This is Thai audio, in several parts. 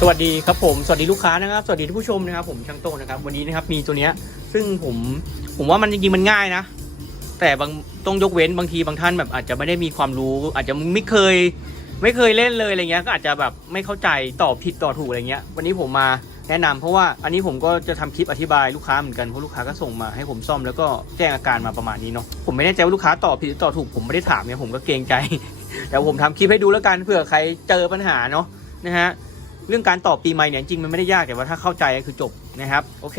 สวัสดีครับผมสวัสดีลูกค้านะครับ สวัสดีท่านผู้ชมนะครับ ผมช่างโต้นะครับ วันนี้นะครับมีตัวเนี้ยซึ่งผมผมว่ามันจริงๆมันง่ายนะ แต่บางต้องยกเว้นบางทีบางท่านแบบอาจจะไม่ได้มีความรู้ อาจจะไม่เคย ไม่เคยเล่นเลยอะไรเงี้ยก็อาจจะแบบไม่เข้าใจตอบผิดตอบถูกอะไรเงี้ย วันนี้ผมมาแนะนำเพราะว่าอันนี้ผมก็จะทำคลิปอธิบายลูกค้าเหมือนกันเพราะลูกค้าก็ส่งมาให้ผมซ่อมแล้วก็แจ้งอาการมาประมาณนี้เนาะผมไม่แน่ใจว่าลูกค้าตอบผิดหรือตอบถูกผมไม่ได้ถามเนี่ยผมก็เกรงใจแต่ผมทำคลิปให้ดูแล้วกันเผื่อใครเจอปัญหาเนาะนะฮะ เรื่องการต่อปีใหม่เนี่ยจริงมันไม่ได้ยากแต่ว่าถ้าเข้าใจก็คือจบนะครับโอเค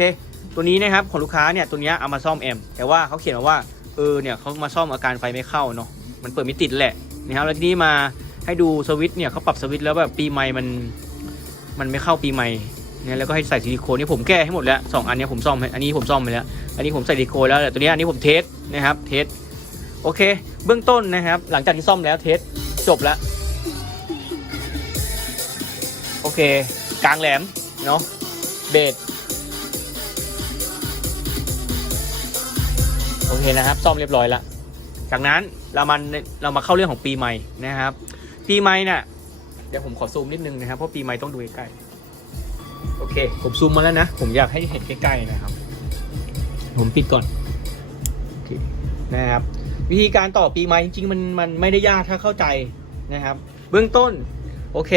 ตัวนี้นะครับของลูกค้าเนี่ยตัวนี้เอามาซ่อมแอมแต่ว่าเขาเขียนมาว่าเออเนี่ยเขามาซ่อมอาการไฟไม่เข้าเนาะมันเปิดไม่ติดแหละนะครับแล้วทีนี้มาให้ดูสวิตช์เนี่ยเขาปรับสวิตช์แล้วแบบปีใหม่มันมันไม่เข้าปีใหม่เนี่ยแล้วก็ให้ใส่ซิลิโคนนี่ผมแก้ให้หมดแล้วสองอันนี้ผมซ่อมอันนี้ผมซ่อมไปแล้วอันนี้ผมใส่ซิลิโคนแล้วแต่ตัวนี้อันนี้ผมเทสนะครับเทสโอเค เบื้องต้นนะครับ หลังจากที่ซ่อมแล้วเทสจบแล้ว เคกลางแหลมเนาะเบสโอเคนะครับ ซ่อมเรียบร้อยแล้วจากนั้นเรามันเรามาเข้าเรื่องของปีใหม่นะครับ ปีใหม่น่ะเดี๋ยวผมขอซูมนิดนึงนะครับเพราะปีใหม่ต้องดูใกล้โอเค ผมซูมมาแล้วนะ ผมอยากให้เห็นใกล้ๆนะครับ ผมปิดก่อนนะครับ วิธีการต่อปีใหม่จริงๆมันมันไม่ได้ยากถ้าเข้าใจนะครับ เบื้องต้น โอเค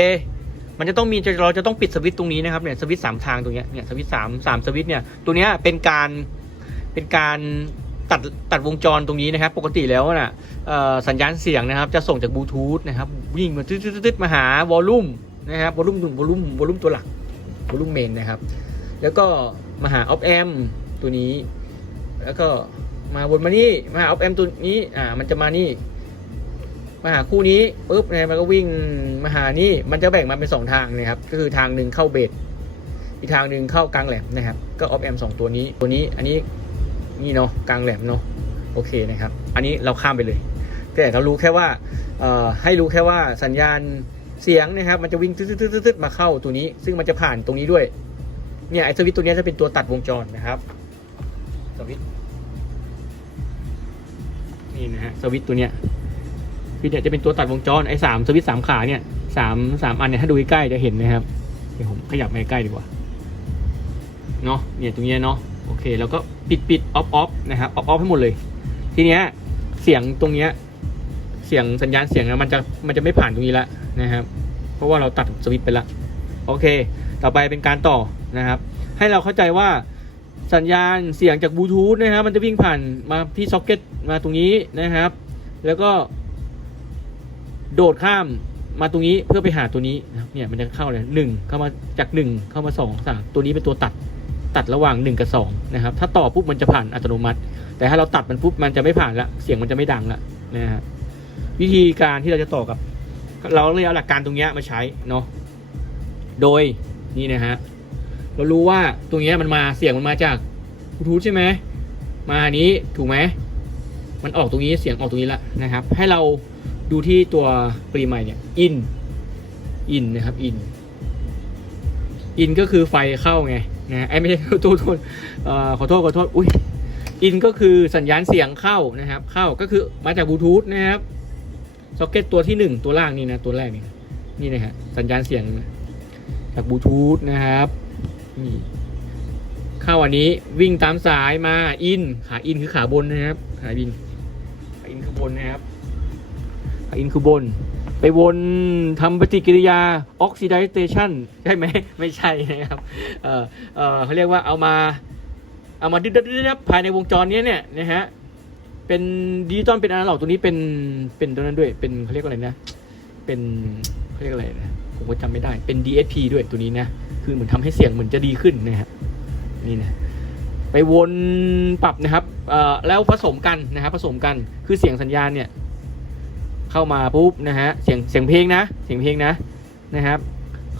มันจะต้องมีเราจะต้องปิดสวิตช์ตรงนี้นะครับเนี่ยสวิตช์สามทางตรงเนี้ยเนี่ยสวิตช์สามสามสวิตช์เนี่ยตัวเนี้ยเป็นการเป็นการตัดตัดวงจรตรงนี้นะครับ ปกติแล้วน่ะเอ่อสัญญาณเสียงนะครับ จะส่งจากบลูทูธนะครับวิ่งมาตึ๊ดๆๆมาหาวอลลุ่มนะครับวอลลุ่มวอลลุ่มวอลลุ่มตัวหลักวอลลุ่มเมนนะครับ แล้วก็มาหาออฟแอมตัวนี้ แล้วก็มาวนมานี่มาหาออฟแอมตัวนี้อ่ามันจะมานี่ มาหาคู่นี้ปุ๊บนะมันก็วิ่งมาหานี่มันจะแบ่งมาเป็นสองทางนะครับ ก็คือทางหนึ่งเข้าเบสอีกทางหนึ่งเข้ากลางแหลมนะครับ ก็ออฟแอมสองตัวนี้ ตัวนี้อันนี้นี่เนาะกลางแหลมเนาะโอเคนะครับ อันนี้เราข้ามไปเลย แต่เรารู้แค่ว่าให้รู้แค่ว่าสัญญาณเสียงนะครับ มันจะวิ่งตึ๊ดๆมาเข้าตัวนี้ ซึ่งมันจะผ่านตรงนี้ด้วยเนี่ยไอ้สวิตตัวนี้จะเป็นตัวตัดวงจรนะครับสวิตนี่นะฮะสวิตตัวเนี้ย คือเนี่ยจะเป็นตัวตัดวงจรไอ้สามสวิตสามขาเนี่ยสามสามอันเนี่ยถ้าดูใกล้จะเห็นนะครับเดี๋ยวผมขยับมาใกล้ดีกว่าเนาะเนี่ยตรงเนี้ยเนาะโอเค แล้วก็ปิดปิดออฟออฟนะครับออฟออฟให้หมดเลย ทีเนี้ยเสียงตรงเนี้ยเสียงสัญญาณเสียงนะมันจะมันจะไม่ผ่านตรงนี้ละนะครับ เพราะว่าเราตัดสวิตไปละโอเค ต่อไปเป็นการต่อนะครับ ให้เราเข้าใจว่าสัญญาณเสียงจากบลูทูธนะครับมันจะวิ่งผ่านมาที่ซ็อกเก็ตมาตรงนี้นะครับ แล้วก็ โดดข้ามมาตรงนี้เพื่อไปหาตัวนี้นะครับเนี่ยมันจะเข้าเลยหนึ่งเข้ามาจากหนึ่งเข้ามาสองสามตัวนี้เป็นตัวตัดตัดระหว่างหนึ่งกับสองนะครับถ้าต่อปุ๊บมันจะผ่านอัตโนมัติ แต่ถ้าเราตัดมันปุ๊บมันจะไม่ผ่านละเสียงมันจะไม่ดังละนะฮะวิธีการที่เราจะต่อกับ เราเลยเอาหลักการตรงนี้มาใช้เนาะโดยนี่นะฮะเรารู้ว่าตรงนี้มันมาเสียงมันมาจากบลูทูธใช่ไหมมาอันนี้ถูกไหมมันออกตรงนี้เสียงออกตรงนี้ละนะครับ ให้เรา ดูที่ตัวปรีใหม่เนี่ย in in นนะครับ in in ก็คือไฟเข้าไงนะไอ้ไม่ใช่โทษโทษขอโทษขอโทษอุ้ย in ก็คือสัญญาณเสียงเข้านะครับ เข้าก็คือมาจากบลูทูธนะครับซ็อกเก็ตตัวที่หนึ่งตัวล่างนี่นะตัวแรกนี่นี่นะฮะสัญญาณเสียงจากบลูทูธนะครับนี่เข้าอันนี้วิ่งตามสายมา in ขา in คือขาบนนะครับขา in ขา in คือบนนะครับ อินคือบน ไปวนทำปฏิกิริยาออกซิไดเ t ชันใช่ไหมไม่ใช่นะครับเออเออเขาเรียกว่าเอามาเอามาดึ๊ดๆๆภายในวงจรนี้เนี่ยนะฮะเป็นดิจิตอลเป็นอนาล็อกตัวนี้เป็นเป็นตัวนั้นด้วยเป็นเขาเรียกว่าอะไรนะ เป็นเขาเรียกอะไรนะผมก็จำไม่ได้เป็น DSP ด้วยตัวนี้นะคือเหมือนทำให้เสียงเหมือนจะดีขึ้นนะฮะนี่นะไปวนปรับนะครับเออแล้วผสมกันนะครับผสมกันคือเสียงสัญญาณเนี่ย เข้ามาปุ๊บนะฮะเสียงเสียงเพลงนะเสียงเพลงนะนะครับ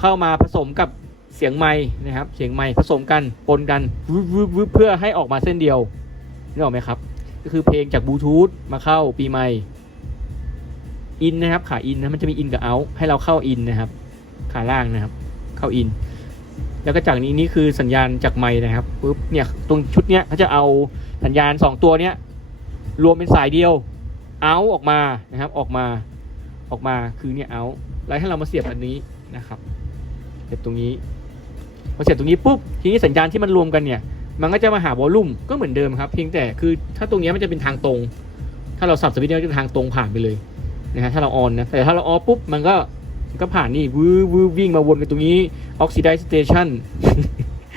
เข้ามาผสมกับเสียงไม้นะครับ เสียงไม้ผสมกันปนกันวึบวึบวึบเพื่อให้ออกมาเส้นเดียวนึกออกไหมครับ ก็คือเพลงจากบลูทูธมาเข้าปีใหม่อินนะครับขาอินนะมันจะมีอินกับเอาให้เราเข้าอินนะครับ ขาล่างนะครับ เข้าอิน แล้วก็จากนี้นี่คือสัญญาณจากไม้นะครับปุ๊บเนี่ยตรงชุดเนี้ยเขาจะเอาสัญญาณสองตัวเนี้ยรวมเป็นสายเดียว เอาออกมานะครับออกมาออกมาคือเนี่ยเอาแล้วให้เรามาเสียบอันนี้นะครับ เสียบตรงนี้พอเสียบตรงนี้ปุ๊บทีนี้สัญญาณที่มันรวมกันเนี่ย มันก็จะมาหาวอลลุ่มก็เหมือนเดิมครับ เพียงแต่คือถ้าตรงนี้มันจะเป็นทางตรง ถ้าเราสับสวิตช์เนี่ยก็จะทางตรงผ่านไปเลยนะฮะถ้าเราออนนะแต่ถ้าเราออฟปุ๊บมันก็มันก็ผ่านนี่วื้อวื้อวิ่งมาวนกันตรงนี้ oxidize station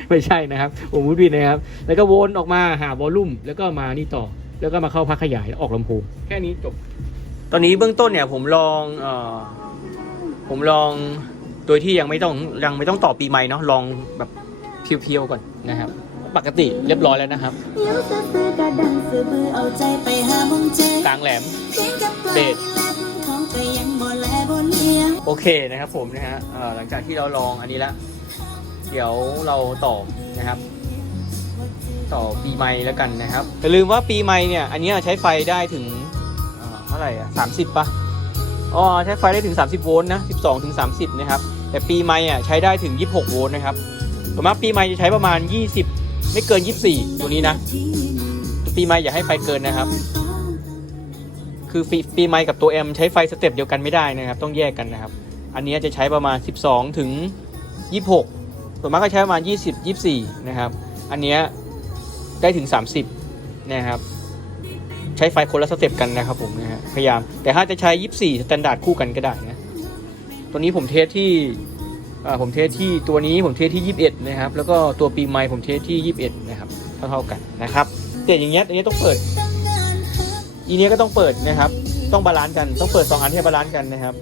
ไม่ใช่นะครับผมพูดผิดนะครับ แล้วก็วนออกมาหาวอลลุ่มแล้วก็มานี่ต่อ แล้วก็มาเข้าพักขยายแล้วออกลำโพงแค่นี้จบ ตอนนี้เบื้องต้นเนี่ยผมลองเออผมลองโดยที่ยังไม่ต้องยังไม่ต้องต่อปีใหม่เนาะลองแบบเพียวๆก่อนนะครับ ปกติเรียบร้อยแล้วนะครับเลี้ยวซื้อกระดังซื้อเบอร์เอาใจไปหาบงเจกลางแหลมเพียงกับปลายเบสแหลมของก็ยังบ่แลบ่เลี้ยงโอเคนะครับผมนะฮะเอ่อหลังจากที่เราลองอันนี้แล้วเดี๋ยวเราต่อนะครับ ต่อปีใหม่แล้วกันนะครับอย่าลืมว่าปีใหม่เนี่ยอันนี้ใช้ไฟได้ถึงเท่าไหร่อะสามสิบป่ะอ๋อใช้ไฟได้ถึง 30 โวลต์นะ 12 ถึง 30 นะครับ แต่ปีใหม่อะใช้ได้ถึง 26 โวลต์นะครับส่วนมากปีใหม่จะใช้ประมาณ 20 ไม่เกิน 24 ตัวนี้นะ ปีใหม่อย่าให้ไฟเกินนะครับ คือปีปีใหม่กับตัว M ใช้ไฟสเต็ปเดียวกันไม่ได้นะครับ ต้องแยกกันนะครับ อันนี้จะใช้ประมาณ 12 ถึง 26 ส่วนมากก็ใช้ประมาณ 20 24 นะครับ อันนี้ ได้ถึง 30 นะครับ ใช้ไฟคนละสเต็ปกันนะครับผมนะฮะพยายาม แต่ถ้าจะใช้ 24สแตนดาร์ดคู่กันก็ได้นะ ตัวนี้ผมเทสที่อ่าผมเทสที่ตัวนี้ผมเทสที่ 21 นะครับ แล้วก็ตัวปีใหม่ผมเทสที่ 21 นะครับ เท่าๆกันนะครับแต่อย่างเงี้ยอันนี้ต้องเปิดอีเนี้ยก็ต้องเปิดนะครับ ต้องบาลานซ์กันต้องเปิดสองอันให้บาลานซ์กันนะครับ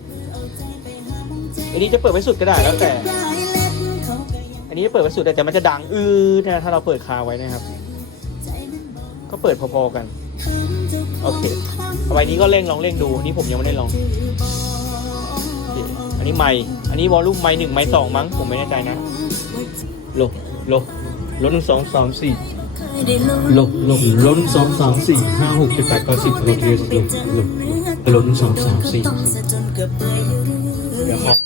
อันนี้จะเปิดไว้สุดก็ได้แล้วแต่ อันนี้จะเปิดไว้สุดแต่มันจะดังอื้อนะถ้าเราเปิดคาไว้นะครับ ก็เปิดพอๆกัน โอเคเอาไว้นี้ก็เร่งลองเร่งดูอันนี้ผมยังไม่ได้ลองโอเคอันนี้ไมค์อันนี้วอลลุ่มไมค์หนึ่งไมค์สองมั้ง ผมไม่แน่ใจนะโลโลโลหนึ่งสองสามสี่ลบ ลบล้นสองสามสี่ห้าหกเจ็ดแปดเก้าสิบลบเรียนลบลบลบล้นสองสามสี่เดี๋ยวขอ